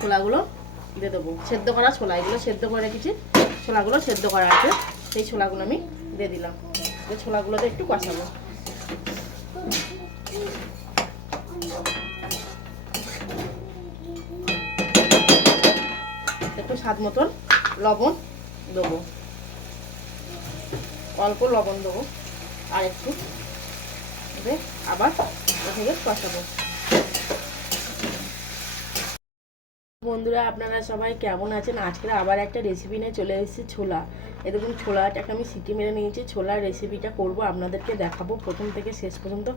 ছোলাগুলো দিয়ে দেবো। সেদ্ধ করা ছোলা, এগুলো সেদ্ধ করে রেখেছি। ছোলাগুলো সেদ্ধ করা আছে। সেই ছোলাগুলো আমি দিয়ে দিলাম। ছোলাগুলোতে একটু কষাবো। একটু স্বাদ মতন লবণ দেবো। অল্প লবণ দেবো। আর একটু আবার এটাকে কষাবো। বন্ধুরা, আপনারা সবাই কেমন আছেন? আজকে আবার একটা রেসিপি নিয়ে চলে এসেছি ছোলা। এরকম ছোলাটাকে আমি সিটি মেরে নিয়েছি। ছোলার রেসিপিটা করব, আপনাদেরকে দেখাবো প্রথম থেকে শেষ পর্যন্ত।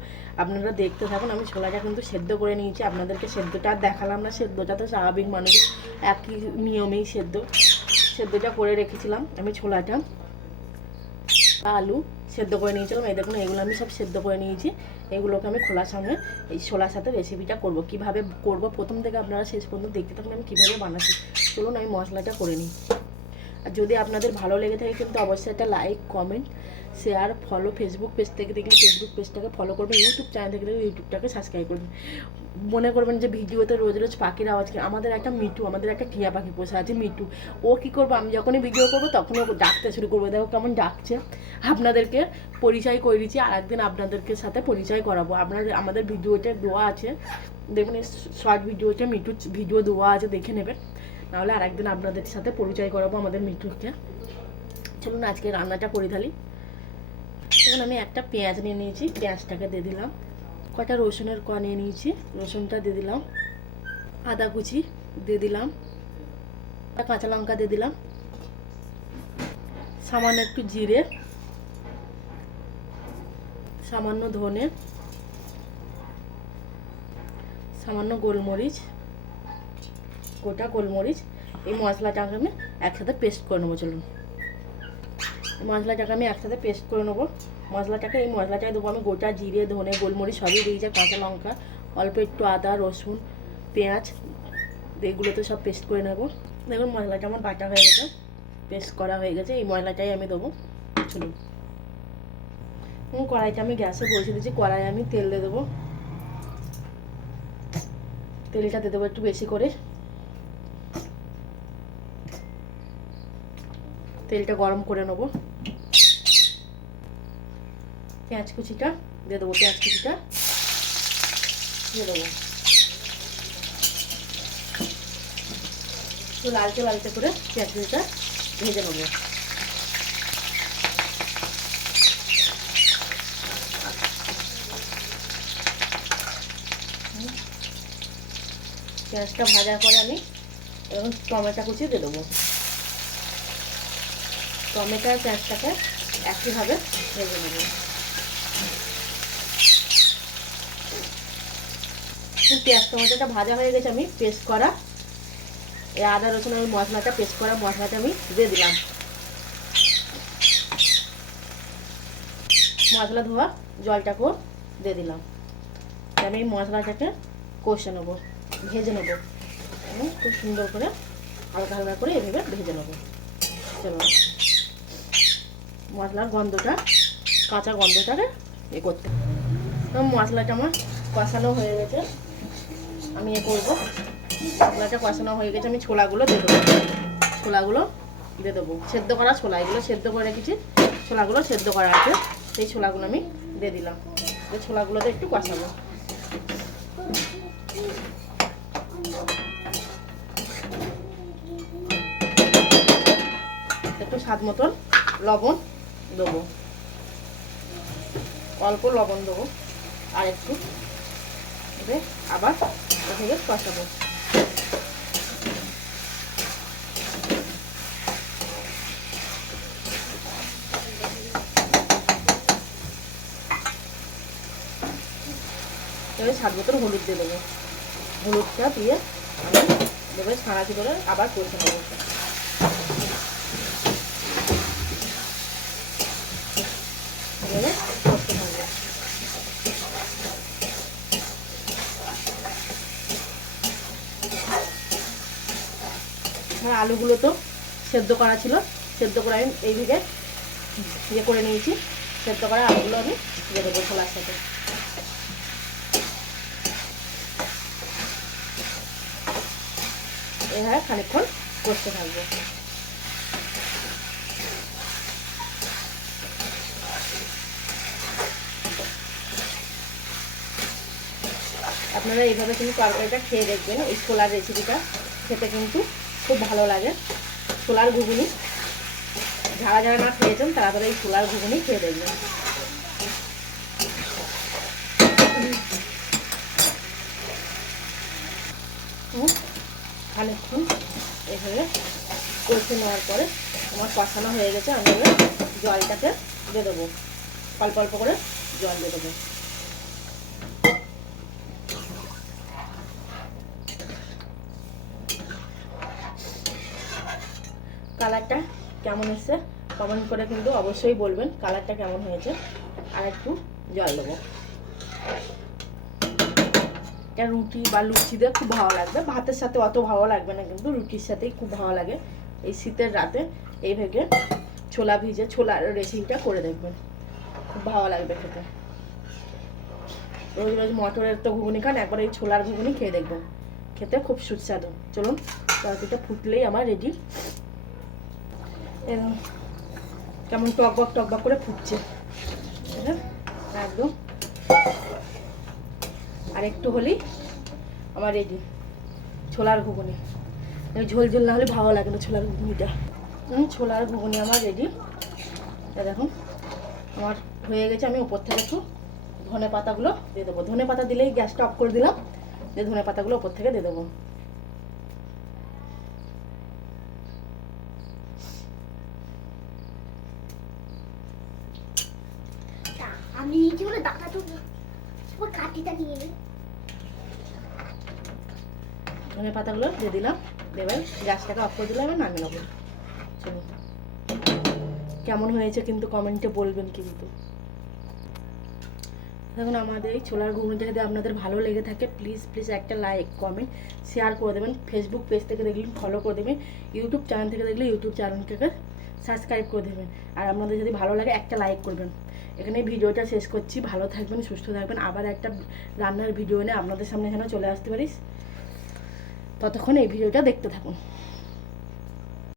আপনারা দেখতে থাকুন, আমি ছোলাটা কিন্তু সেদ্ধ করে নিয়েছি। আপনাদেরকে সেদ্ধটা আর দেখালাম না, সেদ্ধটা তো স্বাভাবিক মানুষ একই নিয়মেই সেদ্ধ। সেদ্ধটা করে রেখেছিলাম আমি ছোলাটা। আলু সেদ্ধ করে নিয়েছিলাম। এই দেখুন, এগুলো আমি সব সেদ্ধ করে নিয়েছি। এগুলোকে আমি খোলার সামনে এই ছোলার সাথে রেসিপিটা করব। কীভাবে করব? প্রথম থেকে আপনারা শেষ পর্যন্ত দেখতে থাকুন আমি কীভাবে বানাচ্ছি। চলুন, আমি মশলাটা করে নিই। আর যদি আপনাদের ভালো লেগে থাকে কিন্তু অবশ্যই একটা like comment share follow Facebook page থেকে দেখলে ফেসবুক পেজটাকে ফলো করবেন ইউটিউব চ্যানেল থেকে দেখলে ইউটিউবটাকে সাবস্ক্রাইব করবেন। মনে করবেন যে ভিডিওতে রোজ রোজ পাখির আওয়াজ কি? আমাদের একটা মিটু আমাদের একটা টিয়া পাখি পোষা আছে মিটু ও কি করব? আমি যখনই ভিডিও করব তখন ও ডাকতে শুরু করব। দেখো কেমন ডাকছে। আপনাদেরকে পরিচয় করে দিচ্ছি। আর একদিন আপনাদেরকে সাথে পরিচয় করাবো। আপনাদের, আমাদের ভিডিওতে দেওয়া আছে। দেখুন শর্ট ভিডিওতে মিটুর ভিডিও দেওয়া আছে, দেখে নেবেন। নাহলে আর একদিন আপনাদের সাথে পরিচয় করাবো আমাদের মিটুকে চলুন আজকে রান্নাটা করে থালি এখন আমি একটা পেঁয়াজ নিয়ে নিয়েছি, পেঁয়াজটাকে দিয়ে দিলাম। কটা রসুনের ক নিয়ে নিয়েছি, রসুনটা দিয়ে দিলাম। আদা কুচি দিয়ে দিলাম। কাঁচা লঙ্কা দিয়ে দিলাম। সামান্য একটু জিরে। সামান্য ধনে। সামান্য গোলমরিচ। গোটা গোলমরিচ, এই মশলাটাকে আমি একসাথে পেস্ট করে নেব, চলুন। মশলাটাকে আমি একসাথে পেস্ট করে নেব। মশলাটাকে এই মশলাটায় দেবো আমি গোটা জিরে, ধনে, গোলমরিচ সবই দিয়েছি, কাঁচা লঙ্কা, অল্প একটু আদা, রসুন, পেঁয়াজ, এগুলোতে সব পেস্ট করে নেব। দেখুন মশলাটা আমার বাটা হয়ে গেছে পেস্ট করা হয়ে গেছে, এই মশলাটাই আমি দেবো। চলুন। কড়াইটা আমি গ্যাসে বসে দিয়েছি কড়াই আমি তেল দিয়ে দেবো। তেলটা দিয়ে দেবো একটু বেশি করে। তেলটা গরম করে নেব। পেঁয়াজ কুচিটা, দিয়ে দেবো পেঁয়াজ কুচিটা। দিয়ে দেবো। একটু লালচে লালচে করে পেঁয়াজ কুচিটা ভেজে নেব। পেঁয়াজটা ভাজার পরে আমি এরকম টমেটো কুচি দিয়ে দেবো। টমেটো আর পেঁয়াজটাকে একইভাবে ভেজে নেব। পেঁয়াজ টমেটোটা ভাজা হয়ে গেছে, আমি পেস্ট করা। এই আদা, রসুন আমি মশলাটা পেস্ট করা মশলাটা আমি দিয়ে দিলাম। মশলা ধোয়া জলটাকেও দিয়ে দিলাম। আমি এই মশলাটাকে কষে নেব, ভেজে নেব। খুব সুন্দর করে হালকা হালকা করে এভাবে ভেজে নেব। চলো। মশলার গন্ধটা, কাঁচা গন্ধটাকে এ করতে। মশলাটা আমার কষানো হয়ে গেছে। আমি এ করব। মশলাটা কষানো হয়ে গেছে, আমি ছোলাগুলো দিয়ে দেবো। ছোলাগুলো দিয়ে দেবো। সেদ্ধ করা ছোলা, এগুলো সেদ্ধ করে রেখেছি। ছোলাগুলো সেদ্ধ করা আছে। সেই ছোলাগুলো আমি দিয়ে দিলাম। ছোলাগুলোতে একটু কষাবো। একটু স্বাদ মতন লবণ দেবো। অল্প লবণ দেবো। আর একটু দিয়ে আবার এটাকে কষাবো। এবারে স্বাদ মতন হলুদ দিয়ে দেবো। হলুদটা দিয়ে আমি দেবো ছাড়াতে করে আবার কষে নেব। এবারে করতে আমার আলুগুলো তো সেদ্ধ করা ছিল, সেদ্ধ করে আমি এই এইদিকে ইয়ে করে নিয়েছি। সেদ্ধ করা আলুগুলো আমি দিয়ে দেবো খোলার সাথে। এভাবে খানিকক্ষণ করতে থাকব। আপনারা এইভাবে কিন্তু তরকারিটা খেয়ে দেখবেন এই ছোলার রেসিপিটা খেতে কিন্তু খুব ভালো লাগে। ছোলার ঘুগনি। যারা যারা না খেয়েছেন তারা এই ছোলার ঘুগনি খেয়ে দেখবেন। হুম, খানিকক্ষণ এভাবে কষে নেওয়ার পরে আমার কষানো হয়ে গেছে আমি জলটাকে দিয়ে দেবো। অল্প অল্প করে জল দিয়ে দেবো। কালারটা কেমন এসছে কমেন্ট করে কিন্তু অবশ্যই বলবেন কালারটা কেমন হয়েছে, আর একটু জল দেবো। এটা রুটি বা লুচি দিয়ে খুব ভালো লাগবে, ভাতের সাথে অত ভালো লাগবে না কিন্তু রুটির সাথেই খুব ভালো লাগে। এই শীতের রাতে এই ভেগে ছোলা ভিজে, ছোলার রেসিপিটা করে দেখবেন, খুব ভালো লাগবে খেতে। রোজ রোজ মটরের তো ঘুগনি খান, একবার এই ছোলার ঘুগনি খেয়ে দেখবেন, খেতে খুব সুস্বাদু। চলুন, তরকারিটা ফুটলেই আমার রেডি কেমন টকবক টকবক করে ফুটছে। একদম। আর একটু হলেই আমার রেডি ছোলার ঘুগনি। ঝোল ঝোল না হলে ভালো লাগে না ছোলার ঘুগনিটা। ছোলার ঘুগনি আমার রেডি দেখুন, আমার হয়ে গেছে, আমি উপর থেকে একটু ধনে পাতাগুলো দিয়ে দেবো। ধনে পাতা দিলেই গ্যাসটা অফ করে দিলাম, দিয়ে ধনে পাতাগুলো উপর থেকে দিয়ে দেবো তা আমি নিয়েছি দাদা তো কাঠিটা নিয়ে পাতাগুলো দিয়ে দিলাম। দেবেন গ্যাসটাকে অফ করে দিলাম এবার নামিয়ে নেব। কেমন হয়েছে কিন্তু কমেন্টে বলবেন কিন্তু। দেখুন, আমাদের এই ছোলার ঘুগনিটা যদি আপনাদের ভালো লেগে থাকে প্লিজ প্লিজ একটা লাইক কমেন্ট শেয়ার করে দেবেন। ফেসবুক পেজ থেকে দেখলে ফলো করে দেবেন। ইউটিউব চ্যানেল থেকে দেখলে ইউটিউব চ্যানেলটাকে সাবস্ক্রাইব করে দেবেন। আর আপনাদের যদি ভালো লাগে, একটা লাইক করবেন। এখানে ভিডিওটা শেষ করছি। ভালো থাকবেন, সুস্থ থাকবেন। আবার একটা রান্নার ভিডিও এনে আপনাদের সামনে যেন চলে আসতে পারিস। ততক্ষণ এই ভিডিওটা দেখতে থাকুন।